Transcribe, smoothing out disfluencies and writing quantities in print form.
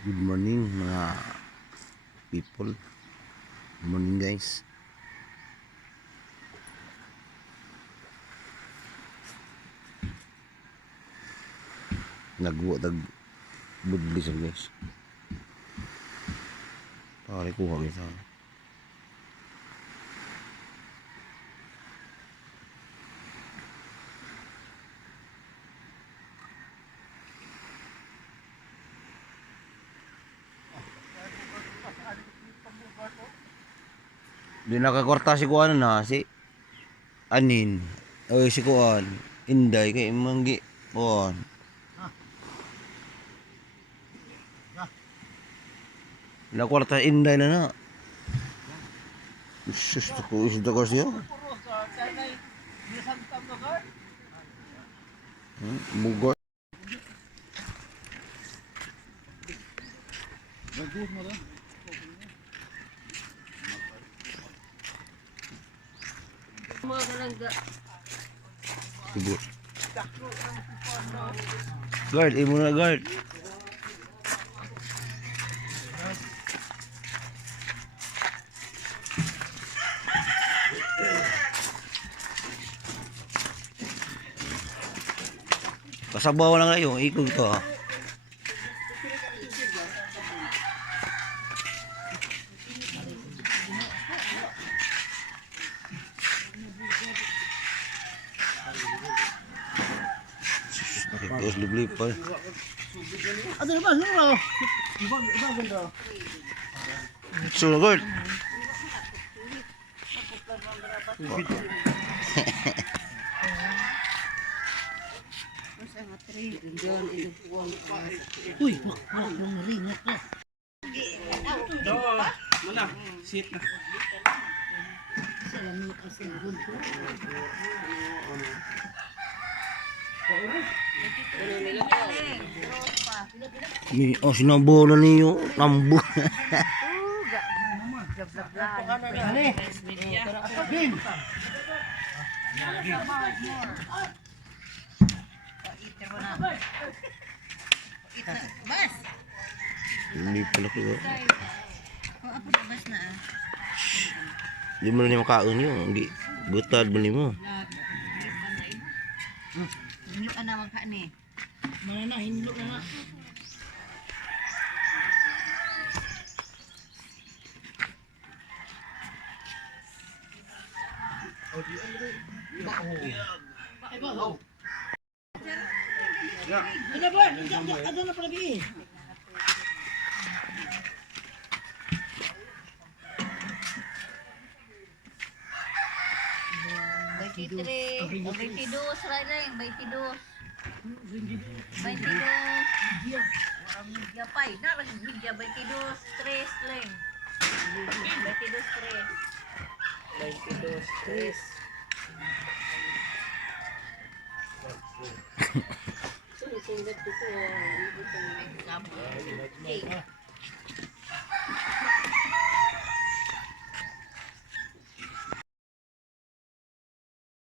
Good morning mga people. Good morning guys. Nagbuo budli sa guys. Pare ko kami sa. Di nakakorta si Kuan na si Anin. O si Kuan Inday kay manggi Kuan. Nakwarta Inday na. Sus ko isda ko siya. Bugot. Bugot. Guard, imo na guard. Kasabaw lang kayo, ikog to ha. Terus liblipal. Ada lepas lu. Ibang benda. So good. Uy, wag mong ringat na. Mana? Sit na. Salamin kasi gunto. Ni sinabolo niyo nambu. Bin. Mas. Hindi pala ko. Apa mas na? Di mo na makaon yun. Hindi. Butad ba mo? Hinlo ka na magka ni. Mana na hinlo na. Ada ba? Ada na pala bi. Baitidos, Railing, baitidos. Baitidos. Orang media pay, na lagi media baitidos, stress lang. Baitidos, stress. Baitidos, tres. Hey.